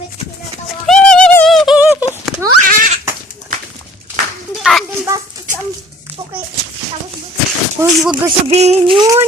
Wait, tinatawa. Hindi bastos ang puki. Tapos buti. Uy, huwag ka sabihin yun.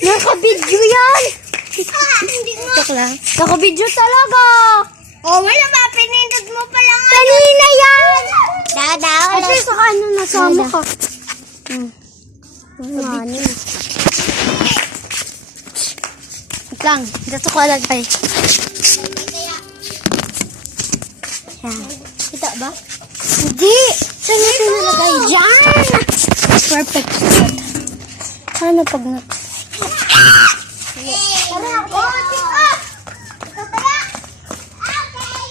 Naka-video yan. Hindi nga. Joke lang. Naka-video talaga. Oh, wala ba? Pinindot mo pa lang. Kanina yan. Dada. Kasi sa ano, nasama ka. Ano? Wait lang. Dito ko alagay. Yan. Kita ba? Hindi. Saan ito nalagay? Diyan. Perfect spot. Paano pag na... Tara ako. Ito pala. Okay.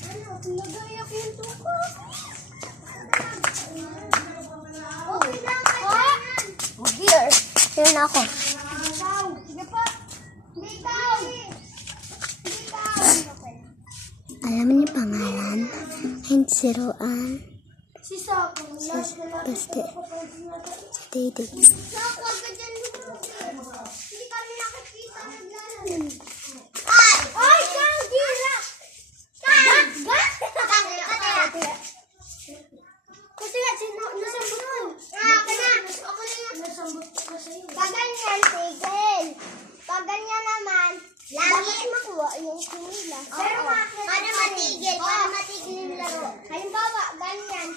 Ano? Pinagayak yung tuko. Okay lang. Oh, here. Here na ako. Sige pa. Bitaw. Alam niyo pangalan? Hint si Roan. Si Sako. Basta. Si Dede. Sako, agad dyan. Hindi kami nakikita naglalan. Ay, Kaldira! Kasi nga, nasambot ko. Ako na. Ako na yan. Nasambot ko sa'yo. Paganyan, tigil. Paganyan naman. Bakit makuha yung sinila? Pero para matigil. Para matigil yung laro. Halimbawa, ganyan.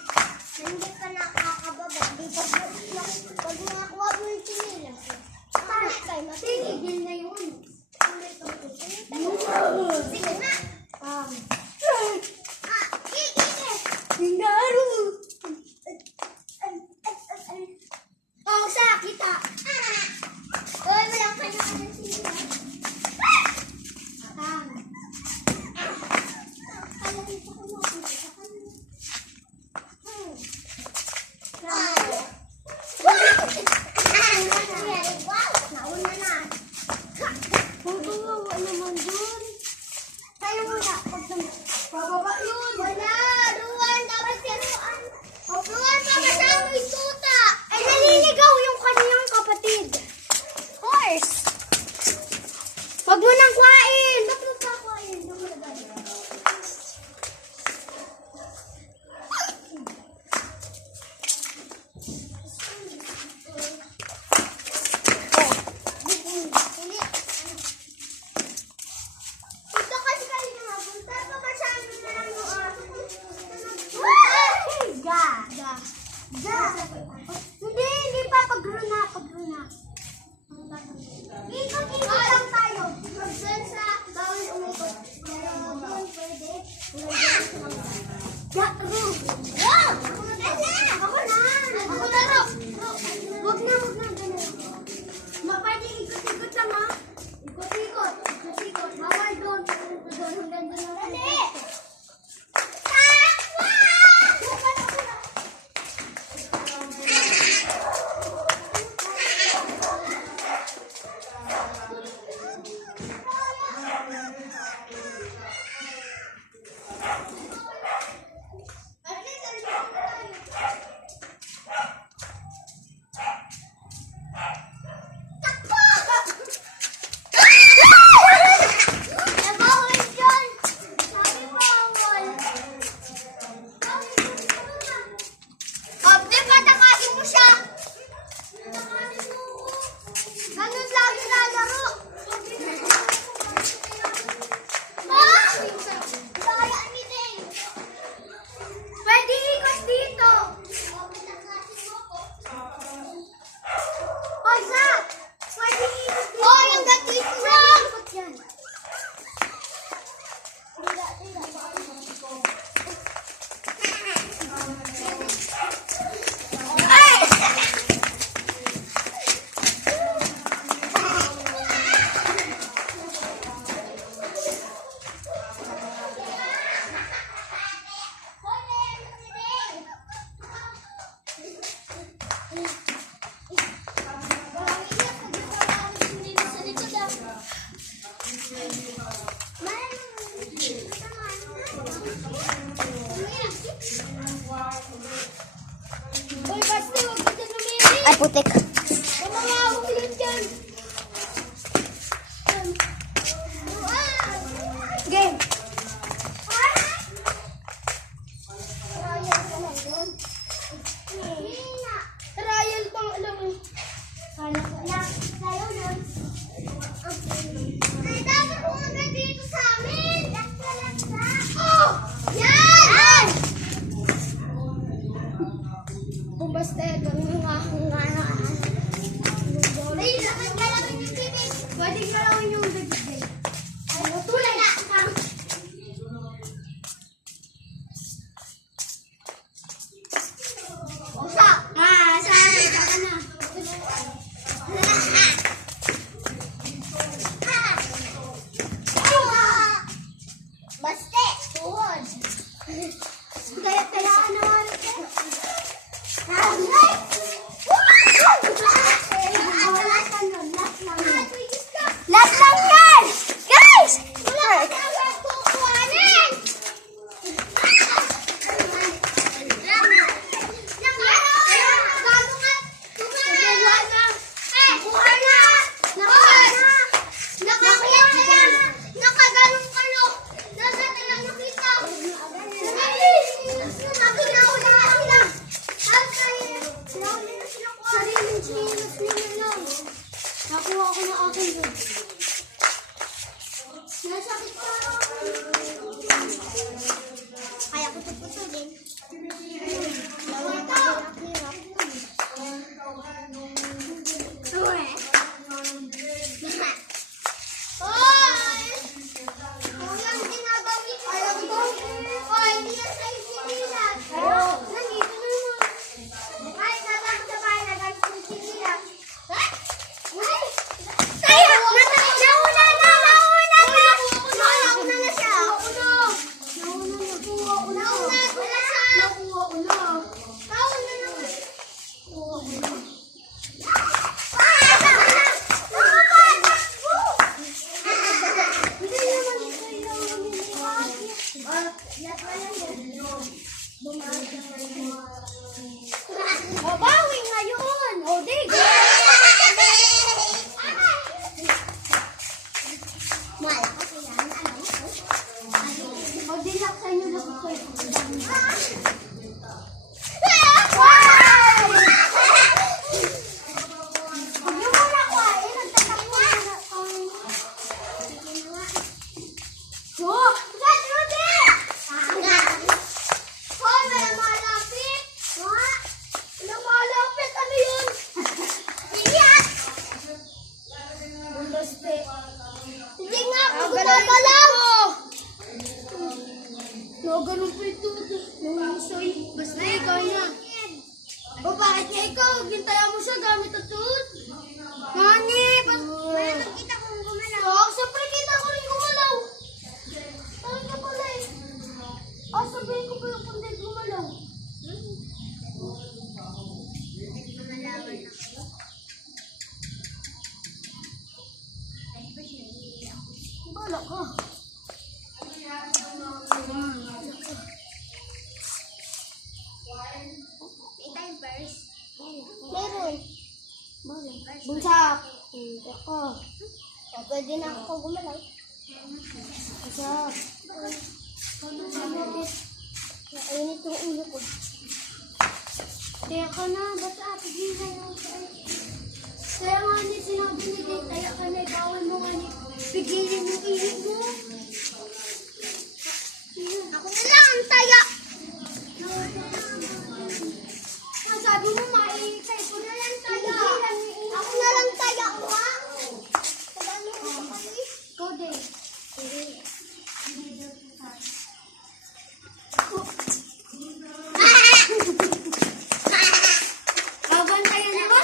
Hindi ka nakakababa. Di ba pag nakakuha mo yung sinila? Matigil na yun. Sige na. Laro. Oh, sakit ah. Oy, walang kanya-kanya sinila. yung chinelas nila lang. Nakuha ko na akin doon. Nasakit pa ako. Kaya ko ito putulin. Nawala ko. Babawi ngayon! O, dig! Mal. O, dilak sa inyo na ko kayo. Huwag niyo muna ko eh. Nagtatak mo na. Oh! Rudy! Hoy, may malapit! Ha? Lumalapit, ano yun? Iyak! Bumbaste. Hindi nga ako gumagalaw! Ganun po ito. Nangusoy. Basta ikaw na. O bakit nga ikaw? Gintayan mo siya gamit ang tuhod. Mani! Mayroon kita kong gumalaw. Oo, siyempre kita ko rin gumalaw. Saan ka pala eh? Sabihin ko pa yung kung di gumalaw. Bala ka. Meron. Bunsak. Ako. Pwede na ako gumalaw. Bunsak. Nainit yung ulo ko. Kaya ka na. Basta pigilan mo siya. Kaya nga niya sinabi ni Kate, kaya ka na bawal mo nga niya. Pigilin yung ilig mo. Ako na lang ang taya. Sabi mo maikay ko na lang taya. Ako na lang taya ko ha. Sabi mo ako kayo. Go day. Babantayan na ba?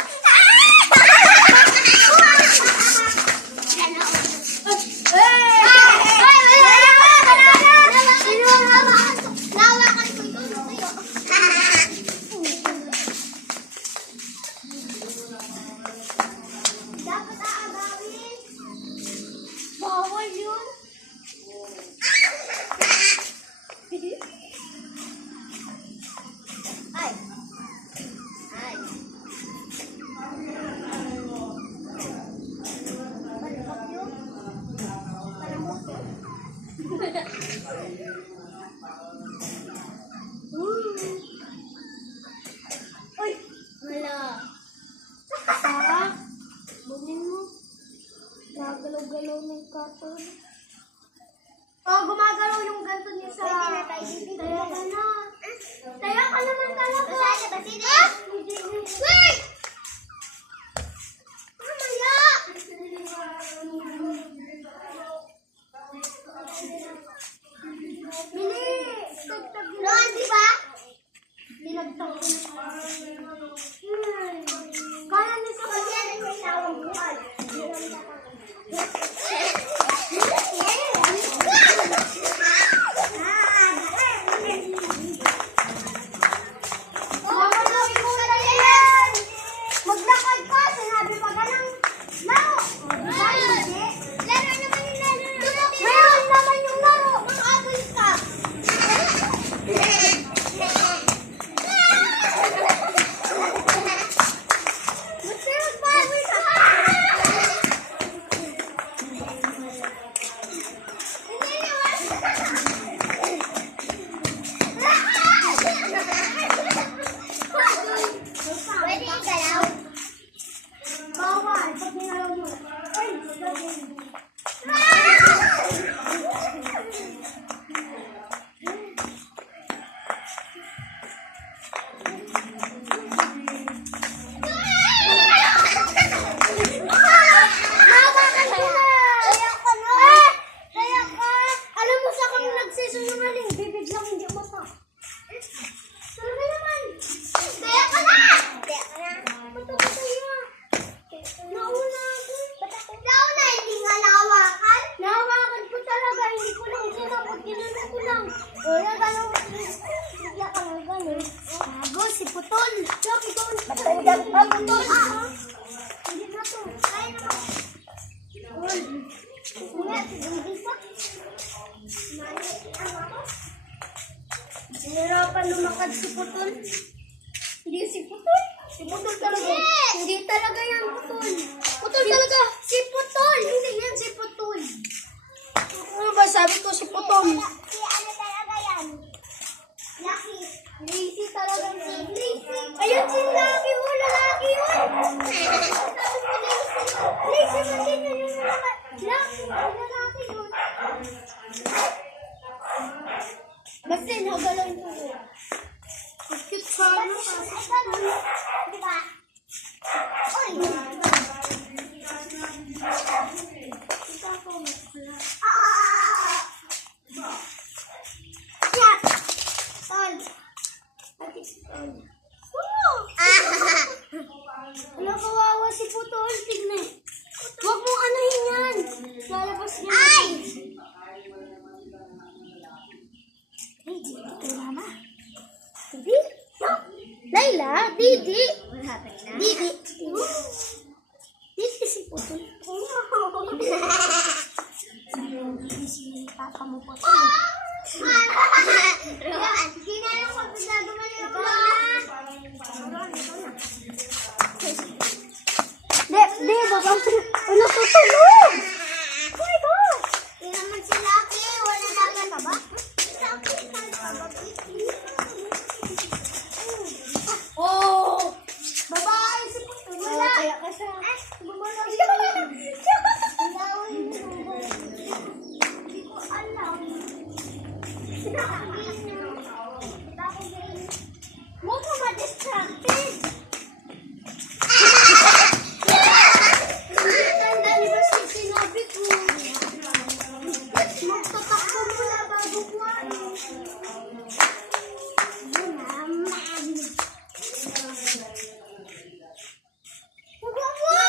Dapat aagawin. Bawal yun. Ay. Ay. Malakap yun. Malamok yun. Uy. Wala. Sarap. Bunin mo. Nagalaw-galaw ng katon. Oh, gumagalaw yung ganto niya sa... Taya ka na. Taya ka naman talaga. Basali, basili. Wait! Mamaya! Mili! Noon, di ba? Dinagtang ko na. Kaya niya sa kanya na may tawang buwan. Mamalawin mo na yan! Basta nagalaw ko. Cute sana. Diba? Oy! Yeah! Tol! Wala, kawawa si Putol. Tignan. Huwag mong anuhin yan. Lalabas niya. Ay! Mama. Didi? Layla? Didi? Didi? Didi si Putol. Didi si Papa mo Putol. Roan, hindi na lang kung gagawin niyo ko. Di, baba. Ano ko tulog? Oh my God! Hindi naman si Lucky. Wala naman ka ba? Oh! Babae si Putol. Wala. Kaya ka siya. Bumalang siya. Hindi ko alam. Huwag mo ma-distracted. Tandaan ba sinabi ko? Magtatakbo muna bago ko ano. Naman. Huwag mo!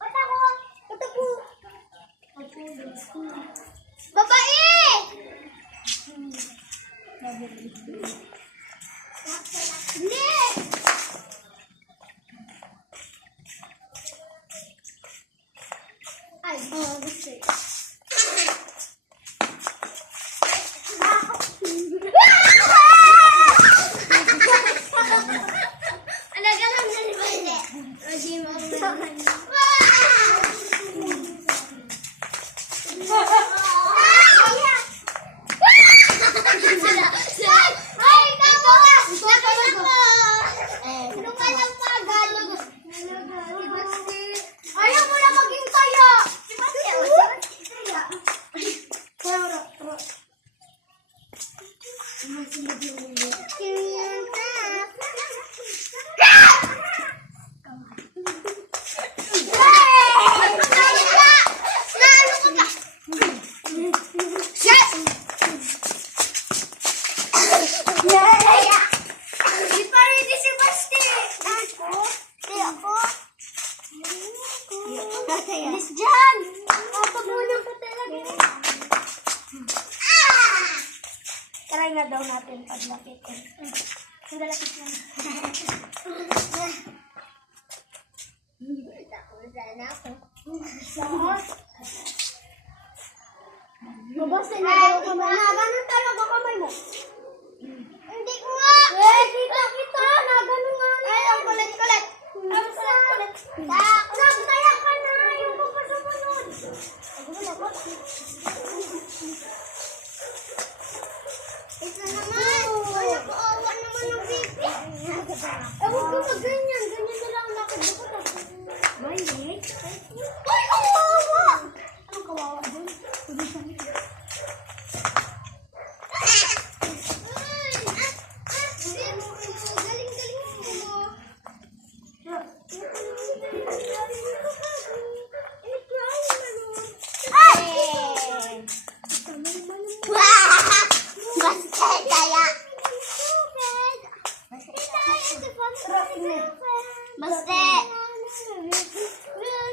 Patako! Babae! Hindi! Ay, gusto. Alaga lang na rin ba? Hindi mo ayaw mo na maging tayo! Miss Jan! Papagulang ka talaga. Try nga daw natin paglapit. Ang galapit mo. Mabasa na daw kamay. Ganun talaga kamay mo. Hindi ko nga. Kita. Nagano nga. Ay, ang kulit. Ang kulit. Kaya ka na. Yung pagkasunod. Ito naman. Wala ko awa naman ng baby. Huwag ko sa ganyan. Ganyan na lang nakadukot. Mali. Ay, kawawa. Anong kawawa dun? Baste.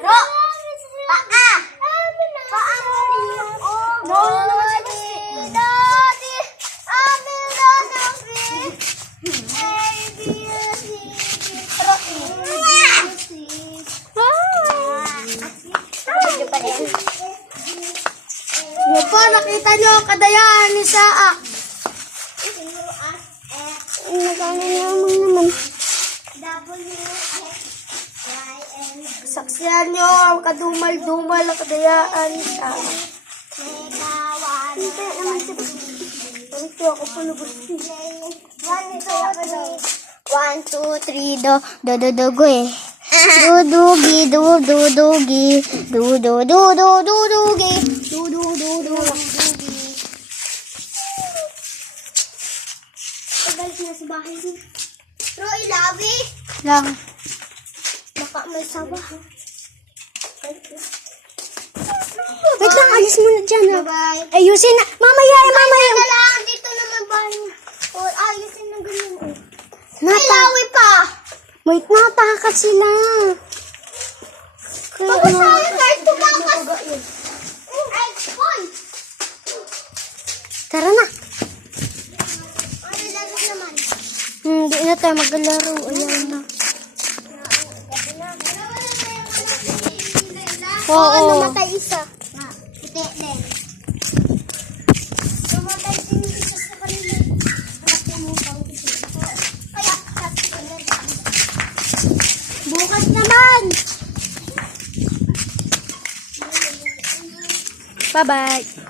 Ro. Paa. Paa mo. No. Daddy. Amin na nabi. Yo po, nakita nyo ang kadayaan ni Saa. Naman. Saksiyan nyo ang kadumal-dumal na kadayaan ni Saa. Hindi naman siya. Ito ako palubos. 1, 2, 3, do, go eh. Dudugi, dududugi. Dudududududugi. Dududududugi. Pagalik na sa bahay niya. Pero ilabi. Lang. Baka may sawa. Wait lang, alis muna dyan. Ha? Bye-bye. Ayusin na. Mamaya, mamaya. Ay, lang. Dito naman bahay niya. O, ayusin na ganyan. May Nata. lawi pa. Wait, natakas sila. Kaya Pagka ano? sa'yo, kahit tumakas. Ay, boy. Tara na. Ano lalak naman? Hindi na tayo maglaro. Ayan na. Oo. Namatay isa. Puti din. Namatay din isa sa kanila. Kaya, Bukas naman. Bye-bye.